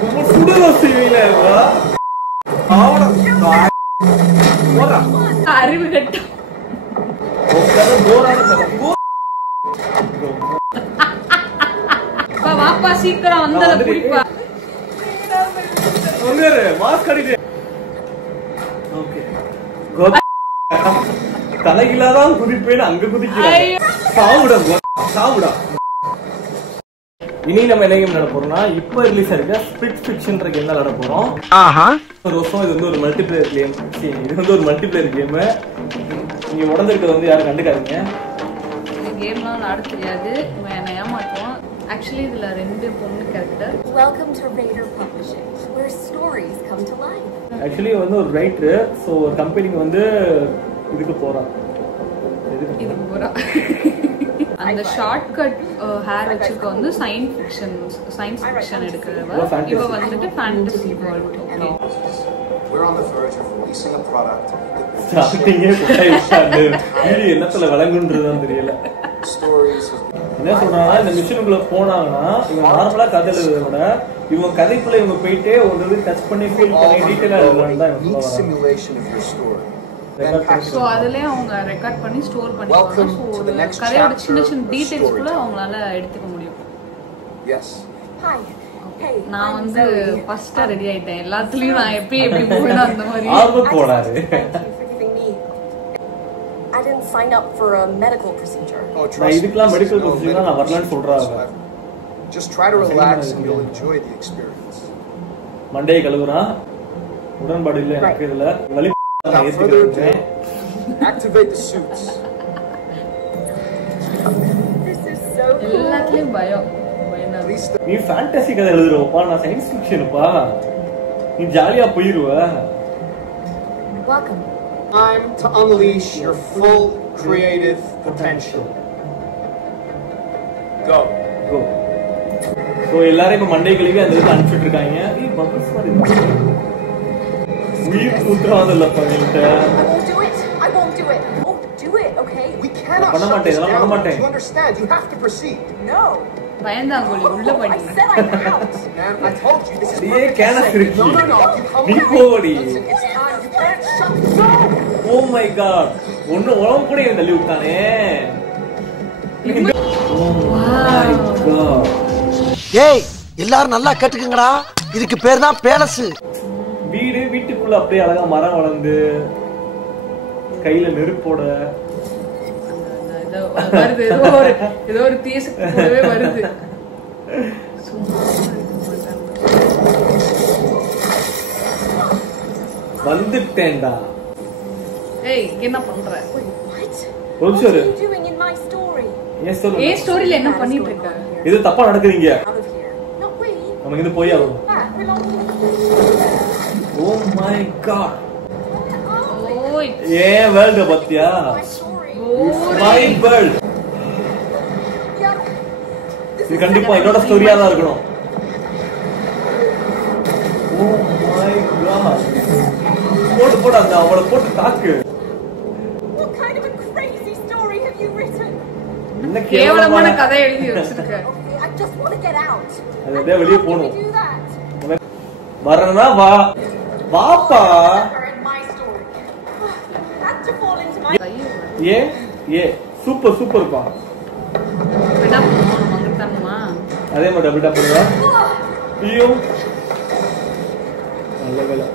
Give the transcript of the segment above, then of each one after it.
சுடுதோ செய்வீங்களா அறிவு கட்டம் வாப்பா சீக்கிரம் வந்தத குடிப்பா மாஸ்க் அடிச்சு தலையிலாதான் குதிப்பேன்னு அங்க குதிக்கிறேன். சாவுடா. இனி நம்ம என்ன கேம் விளையாட போறோம்னா, இப்ப ரிலீஸ் ஆயிருக்க ஸ்பிளிட் ஃபிக்ஷன் கேம் தான் விளையாட போறோம். ஒரு வருஷம் இது வந்து ஒரு மல்டிபிளேயர் கேம். இது வந்து ஒரு மல்டிபிளேயர் கேம். நீங்க உடஞ்சிருக்கிறது வந்து யாரும் கண்டுக்காதீங்க. இந்த கேம்லாம் விளையாட தெரியாது, என்ன ஏமாத்துவோம். ஆக்சுவலி இதுல 2 பொண்ணு character. Welcome to Raider Publishing, where stories come to life. Actually வந்து ஒரு ரைட்டர், சோ ஒரு கம்பெனிக்கு வந்து இதுக்கு போறா. அந்த ஷார்ட்கட் ஹேர் வச்சிருக்க வந்து சயின்ஸ் ஃபிக்ஷன் எடுக்கிறவ. இவ வந்துட்டு fantasy world. Okay. We're on the verge of releasing a product. ஸ்டார்டிங்கே போயிட்டாங்க. வீடியோ என்னத்துல வழங்குன்றதுதான் தெரியல. Stories. என்ன சொல்றாங்கன்னா, இந்த மிஷனுக்குள்ள போனாங்கன்னா இவங்க நார்மலா கதை எழுதுறத விட இவங்க கதைக்குள்ள இவங்க போயிட்டே ஒரு டச் பண்ணி ஃபீல் பண்ணி டீடைலா எழுதலாம் தான் இவங்க சொல்றாங்க. Simulation of your story. So அதுலயே அவங்க ரெக்கார்ட் பண்ணி ஸ்டோர் பண்ணிடுவாங்க. சோ கதையோட சின்ன சின்ன டீடைல்ஸ் கூட அவங்களால எடுத்துக்க முடியும். Yes. Hi. Hey. நான் வந்து ஃபர்ஸ்டா ரெடி ஆயிட்டேன். எல்லாத்துலயும் நான் எப்படி போவேனா அந்த மாதிரி. ஆர்வம் போடாது. I didn't sign up for a medical procedure. நான் இதுக்கெல்லாம் மெடிக்கல் ப்ரொசீஜர் நான் வரலன்னு சொல்றாங்க. Just try to relax and you'll enjoy the experience. மண்டே கழுவுறா. உடன்பாடு இல்ல எனக்கு இதுல. வலி நான் ஏத்துக்கிறேன். Activate the suits. This is so cool. எல்லாத்துலயும் பயம். நீ ஃபேண்டசி கதை எழுதுறப்பா, நான் சயின்ஸ் ஃபிக்ஷன்ப்பா. நீ ஜாலியா போயிருவ. Welcome. Time to unleash your full creative potential. Go. Go. So எல்லாரும் இப்ப மண்டே கழுவி அந்த இதுக்கு அனுப்பிட்டு இருக்காங்க. ஏய் பபிள்ஸ் மாதிரி உயிர் ஊத்துறாதல்ல பண்ணிட்ட. I won't do it. I won't do it, okay? We cannot பண்ண மாட்டேன், இதெல்லாம் பண்ண மாட்டேன். You understand? You have to proceed. No. பயந்தாங்கோலி உள்ள I பண்ணி. said I'm out. Man, I told you this is ஏய் கேன கிறுக்கி. No. You come நீ with me. Bodi. Listen, it's time. You can't shut the door. Oh my god. ஒண்ணு உலகம் கூட இவன் தள்ளி விட்டானே. Oh my god. ஏய் எல்லாரும் நல்லா கேட்டுக்கங்கடா, இதுக்கு பேர் தான் பேலஸ். வீட்டுக்குள்ள அப்படியே அழகா மரம் வளர்ந்து கையில நெருப்போட வருது. ஏதோ ஒரு தீசக்கு கூடவே வருது. வந்துட்டேன்டா. ஏய் என்ன பண்ற? What are you doing in my story? ஏ ஸ்டோரியில என்ன பண்ணிட்டு இருக்க? இது தப்பா நடக்குதுங்க. Out of here. Not we. நம்ம இங்க போய் ஆகணும். Oh my god. ஓய் ஏ வேர்ல்ட் பத்தியா? My story. My world. Yeah. இது கண்டிப்பா என்னோட ஸ்டோரியா தான் இருக்கணும். Oh my god. போடு அந்த அவளை போட்டு தாக்கு. What kind of a crazy story have you written? என்ன கேவலமான கதை எழுதி வச்சிருக்க. Okay, I just want to get out. அதே வெளிய போணும். Do that. வரணும்னா வா. வாப்பா. My story. Had to fall into my. ஏ சூப்பர்ப்பா. என்ன பண்ணுவோம் மங்கத்தானுமா? அதே மாதிரி டபுள் டாப் பண்ணுவா. ஐயோ. நல்ல வேலை.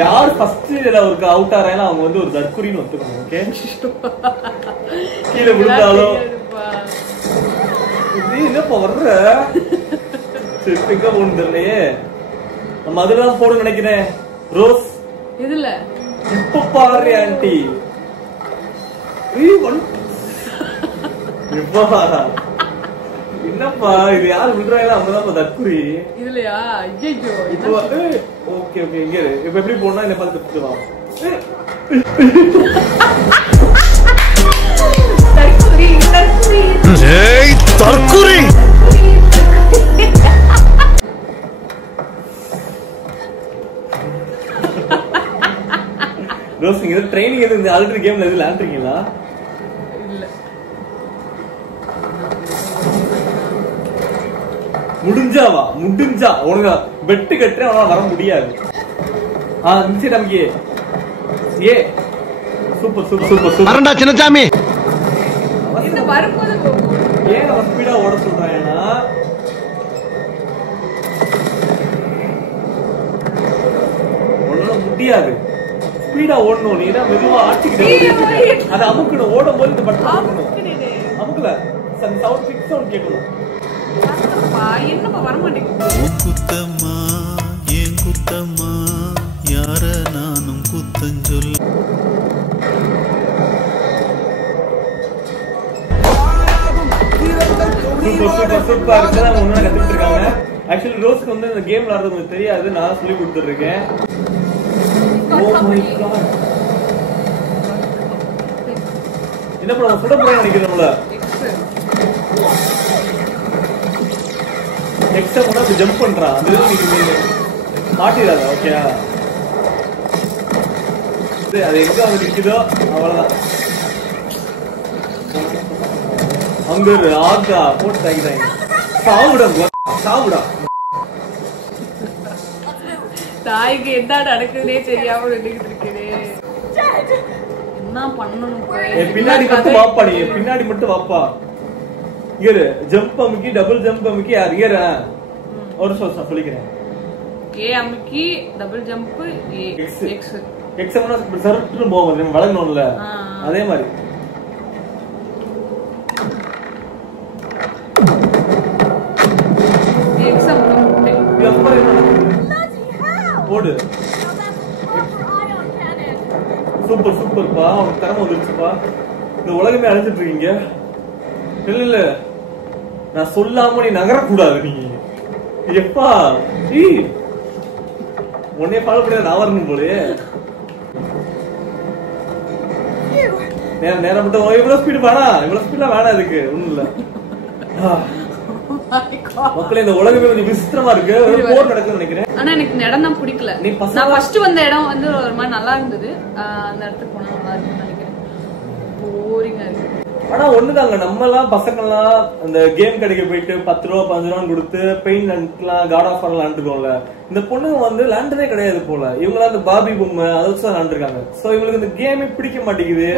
யார் ஃபர்ஸ்ட் இதுல ஒரு அவுட் ஆறாங்க அவங்க வந்து ஒரு தற்குறின்னு ஒத்துக்கணும். ஓகே. கீழே விழுந்தாலும் இது என்னப்பா வர்ற? சிப்பிங்க போனதுலயே நம்ம அதெல்லாம் போட நினைக்கிறேன். ரோஸ் இதுல இப்ப பாரு ஆன்ட்டி. என்னப்பா இது யாரு விடுறாங்க? அவங்கதான் தற்குறி. இதுலயா? ஐயோ. இப்போ ஓகே இங்க இப்ப எப்படி போனா என்ன பார்த்து கத்துக்கலாம். தற்குறி. ஏய் தற்குறி. ரோஸ் நீங்க ட்ரைனிங் எது இந்த ஆல்ரெடி கேம்ல எது விளையாடுறீங்களா? இல்ல. முடிஞ்சா உனக்கு வெட்டு கட்டுறேன் அவனால வர முடியாது. நிச்சயம் நமக்கு ஏ சூப்பர் சூப்பர் சூப்பர் சூப்பர் வரண்டா சின்னசாமி. இந்த வரும்போது ஏன் நம்ம ஸ்பீடா ஓட சொல்றாங்கன்னா ஒன்னால முடியாது. ஸ்பீடா ஓடணும். நீ தான் மெதுவா ஆட்டிக்கிட்டு அதை அமுக்கணும். ஓடும் போது இந்த பட்டன் அமுக்கல சவுண்ட் ஃபிக்ஸ் சவுண்ட் கேட்கணும். என்னப்பா வர மாட்டேங்குது. குத்தம்மா ஏன் குத்தம்மா யார நானும் குத்தஞ்சொல். கத்துட்டு இருக்காங்க. ஆக்சுவலி ரோஸ்க்கு வந்து இந்த கேம் விளையாடுறது உங்களுக்கு தெரியாது. நான் சொல்லி கொடுத்துட்டு இருக்கேன். என்ன பண்ண சுட போறேன் நினைக்கிறேன். நெக்ஸ்ட் டைம் வந்து ஜம்ப் பண்றான். அது மாட்டிடாத. ஓகே அது எங்க வந்து நிக்குதோ அவ்வளவுதான். அங்க ஒரு ஆகா போட்டு தாக்கிட்டாங்க. சாவுடா சாவுடா. தாய்க்கு என்ன நடக்குதுன்னே தெரியாம நின்றுட்டு இருக்குது. என்ன பண்ணணும்? பின்னாடி மட்டும் வாப்பா. நீ பின்னாடி மட்டும் வாப்பா. இரு ஜம்ப் அமுக்கி டபுள் ஜம்ப் அமுக்கி யார் இரு ஒரு நான் சொல்லிக்கிறேன். ஏ அமுக்கி double jump A X X shirt போகும் வளரணும்ல. அதே மாதிரி போடு. சூப்பர் சூப்பர்ப்பா. அவனுக்கு திறமை வந்துருச்சுப்பா. இந்த உலகமே அழிஞ்சிட்டு இருக்கீங்க. இல்ல இல்ல நான் சொல்லாம நீ நகரக்கூடாது. நீ எப்பா உன்னைய ஃபாலோ பண்ண நான் வரணும் போலயே. நேரம் மட்டும் இவ்வளவு ஸ்பீடு வேணா. இவ்வளவு ஸ்பீடா வேணாம். இதுக்கு ஒண்ணும் இல்ல. மக்களே இந்த உலகமே கொஞ்சம் விசித்திரமா இருக்கு. போர் நடக்குதுன்னு நினைக்கிறேன். ஆனா எனக்கு இந்த இடம் தான் பிடிக்கல. நான் ஃபர்ஸ்ட் வந்த இடம் வந்து ஒரு மாதிரி நல்லா இருந்தது. அந்த இடத்துக்கு போனா நல்லா இருக்கும்னு நினைக்கிறேன். போரிங்கா இருக்கு. ஆனா ஒண்ணுதாங்க, நம்ம எல்லாம் பசங்க எல்லாம் அந்த கேம் கடைக்கு போயிட்டு 10 ரூபா 15 ரூபா கொடுத்து பெயிண்ட் லேண்ட்லாம் காட் ஆஃப் வார் லேண்டுக்கோம்ல. இந்த பொண்ணுங்க வந்து லேண்டதே கிடையாது போல. இவங்க அந்த பாபி பொம்மை அதை வச்சு தான் லேண்டிருக்காங்க. சோ இவங்களுக்கு இந்த கேமே பிடிக்க மாட்டேங்குது.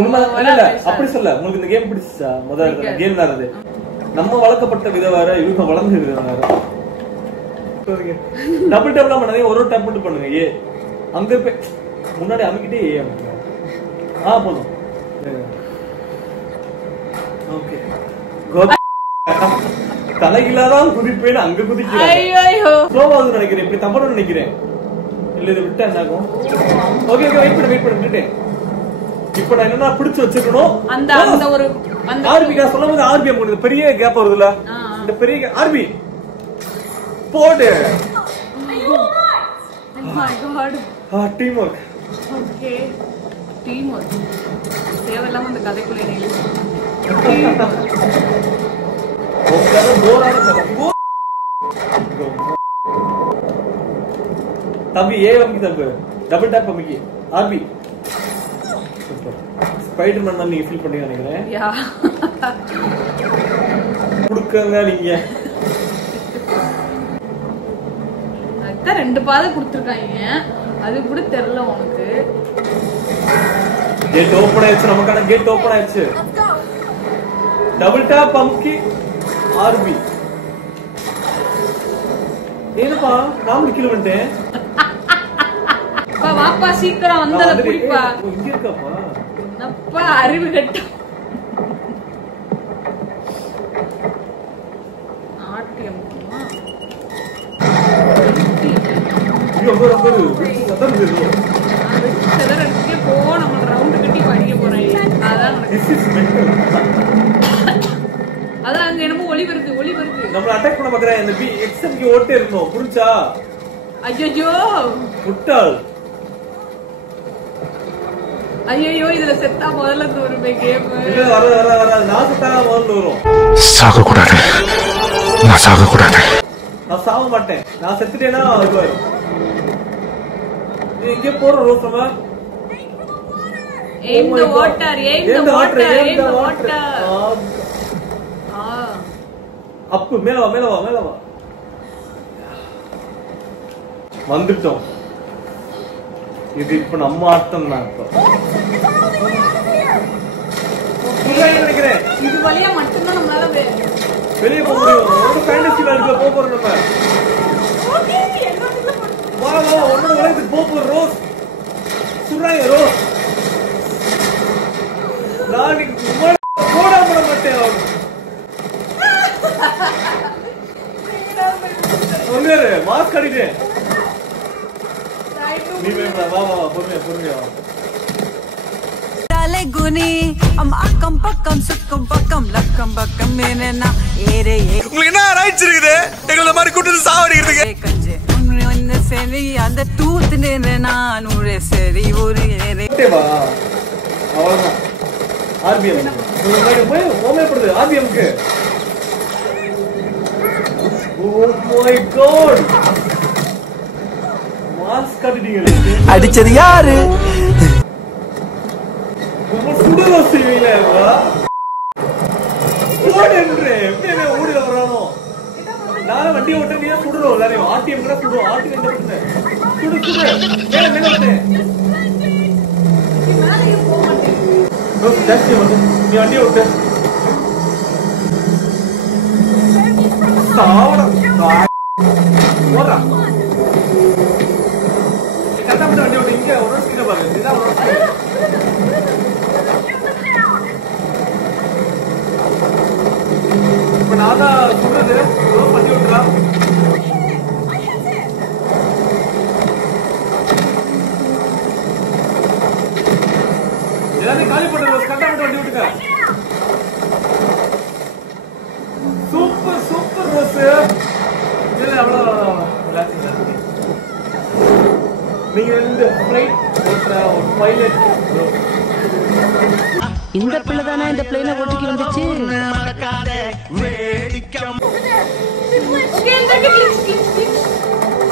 உண்மை இல்ல அப்படி சொல்ல. உங்களுக்கு இந்த கேம் பிடிச்சா முதல்ல கேம் தான் அது. நம்ம வளர்க்கப்பட்ட விதம் வேற, இவங்க வளர்ந்த விதம் வேற. டபுள் டபுளா பண்ணாதீங்க. ஒரு டேப் மட்டும் பண்ணுங்க. ஏ அங்க போய் முன்னாடி அமைக்கிட்டே ஏ அமைக்க போதும். தலையிலாதான் குதிப்பேன் அங்க குதிக்கிறேன் நினைக்கிறேன். இப்படி தப்பணும் நினைக்கிறேன். இல்ல இதை விட்டா என்ன ஆகும்? ஓகே வெயிட் பண்ணு. இப்ப நான் என்னன்னா பிடிச்சு வச்சிருக்கணும். அந்த ஒரு ஆர்பி சொல்லும் போது ஆர்பி அமௌண்ட் பெரிய கேப் வருதுல. இந்த பெரிய ஆர்பி போடு. Team work. Okay team work தேவையில்லாம அந்த கதைக்குள்ள தம்பி ஏ அமுக்கி தம்பி டபுள் டேப் அமுக்கி ஆர்பி. ஸ்பைடர்மேன் தான் நீங்க ஃபீல் பண்ணீங்க நினைக்கிறேன். குடுக்கங்க நீங்க. அதுதான் 2 பாதை கொடுத்துருக்காங்க. அது கூட தெரியல உனக்கு. கேட் ஓபன் ஆயிடுச்சு. நமக்கான கேட் ஓபன் ஆயிடுச்சு. டபுள் டாப் அமுக்கி ஆர்பி. ஏனப்பா நான் கீழ வந்துட்டேன். வாப்பா சீக்கிரம் வந்தத புடிப்பா. இங்க இருக்காப்பா. என்னப்பா அறிவு கட்ட. ஆட்டியம் அதான் அங்க என்னமோ ஒளி வருது. நம்ம அட்டாக் பண்ண பாக்குறேன். இந்த பி எக்ஸ்எம்க்கு ஓட்டே இருக்கணும். புரிஞ்சா? ஐயோ முட்டாள். ஐயோ இதுல செத்தா முதல்ல வருமே கேம். இல்ல வர நான் செத்தா முதல்ல வரும். சாக கூடாது. நான் சாக கூடாது. நான் சாக மாட்டேன். நான் செத்துட்டேனா வருவாரு. நீ எங்க போற ரோசமா? aim the water. அப்பு மேல வா. வந்துட்டோம். இது இப்ப நம்ம ஆட்டம் தான். இப்ப நினைக்கிறேன் இது வழியா மட்டும்தான் நம்மளால வெளியே போக முடியும். ஒரு ஃபேண்டசி வேர்ல்டுல போக போறோம் நம்ம. வா வா ஒன்னோட உலகத்துக்கு போக போறோம். ரோஸ் சுறாங்க ரோஸ். நான் போட மாட்டேன். ஒன்னேரு மாஸ்க் கட்டிட்டேன். நீ வேணா வா வா பொறுமையா பொறுமையா डाले गुनी हम अकम पक्कम सुक्कम पक्कम लक्कम पक्कम मेरे ना ஏரே உங்களுக்கு என்ன ரைட்ஸ் இருக்குது எங்கள மாதிரி கூட்டத்து சாவடிக்கிறதுக்கு கஞ்சே உன்ன சரி அந்த தூத்து நான் ஊரே சரி ஒரு ஏரே வா அவ்வளவுதான். ஆர்பிஎம் போய் ஓமேப்படுது ஆர்பிஎம்க்கு. ஓ மை காட் மாஸ்க் கட்டிட்டீங்க. அடிச்சது யாரு? சுடுதோ செய்வீங்களே ஓடுன்றே எப்படியே ஓடில வரானோ. நானும் வண்டி ஓட்ட நீ சுடுறோம் எல்லாரையும். ஆர்டிஎம் கூட சுடுவோம். ஆர்டிஎம் எந்த பண்ணு சுடு சுடு மேல மேல வந்து ஜாஸ்தி வந்து நீ வண்டி ஓட்டு. ஓடுறா கரெக்டா மட்டும் வண்டி ஓட்டு. இங்க ஒரு ஸ்பீட பாருங்க. இதுதான் ஒரு ஸ்பீடு. இப்ப நான் தான் சொல்றது பண்ணி விட்டுலாம். எல்லாத்தையும் காலி பண்றது கரெக்டா மட்டும் வண்டி விட்டுக்க. Super super rose. இல்ல அவ்வளவு நீங்க இந்த ஃளைட் ஒரு பைலட். இந்த பிள்ளை தானே இந்த பிளேனை ஓட்டிக்கு வந்துச்சு.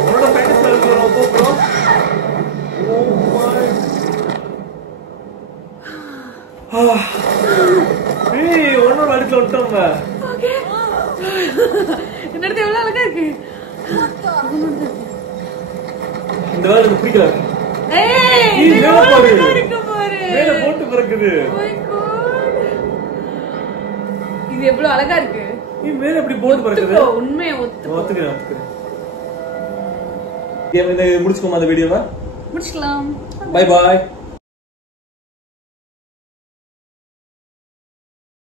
உன்னோட ஃபேண்டசி வேர்ல்டுல போறோம். ஓ மை ஏய் உன்னோட அடுத்துல வந்துட்டோம். ஓகே என்னது எவ்வளவு அழகா இருக்கு. இந்த வேலை எனக்கு பிடிக்கல. ஏய் இது எவ்வளவு அழகா இருக்கு பாரு. மேல போட்டு பறக்குது. Oh my God. இது எவ்வளவு அழகா இருக்கு. நீ மேல எப்படி போட்டு பறக்குது? உண்மையை ஒத்துக்கிறேன். கேம் இதை முடிச்சுக்கோமா அந்த வீடியோவை? முடிச்சுக்கலாம். Bye bye.